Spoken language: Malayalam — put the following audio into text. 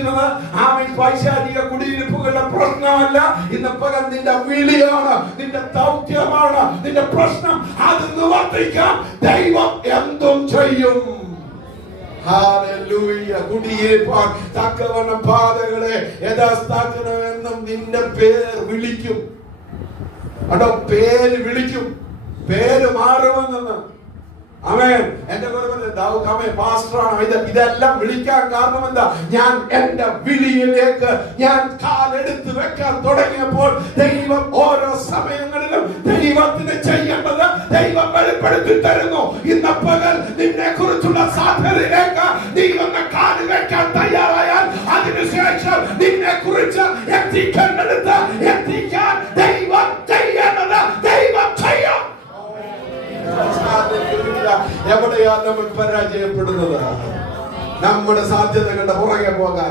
വിളിക്കുന്നത് പൈശാചിക കുടിയിരിപ്പുകളുടെ പ്രശ്നമല്ല. ഇന്ന് പകൽ നിന്റെ വിളിയാണ്, നിന്റെ ദൗത്യമാണ്, നിന്റെ പ്രശ്നം. അത് നിവർത്തിക്കാൻ ദൈവം എന്തും ചെയ്യും. ഹല്ലേലൂയ. കുടിയേൽപ്പാൻ തക്കവണ്ണ പാതകളെ യഥാസ്ഥാക്കണമെന്നും നിന്റെ പേര് വിളിക്കും. അതോ പേര് വിളിക്കും, പേര് മാറുമെന്ന്. ആമേൻ. എന്റെ പാസ്റ്ററാണ്. ഇതെല്ലാം വിളിക്കാൻ കാരണം എന്താ? ഞാൻ എന്റെ വിളിയിലേക്ക് ഞാൻ കാലെടുത്ത് വെക്കാൻ തുടങ്ങിയപ്പോൾ ദൈവം ഓരോ സമയങ്ങളിലും ദൈവത്തിന് ചെയ്യേണ്ടത് ദൈവം വെളിപ്പെടുത്തി തരുന്നു. ഇന്ന് പകൽ നിന്നെ കുറിച്ചുള്ള സാധ്യതയിലേക്ക് നീ ഒന്ന് കാല് വെക്കാൻ തയ്യാറായാൽ അതിനുശേഷം നിന്നെ കുറിച്ച് എത്തിക്കേണ്ടത് എത്തിക്കാൻ ദൈവം ചെയ്യേണ്ടത് ദൈവം ചെയ്യും. എവിടെയാണ് നമ്മൾ പരാജയപ്പെടുന്നത്? നമ്മുടെ സാധ്യതകളുടെ പുറകെ പോകാൻ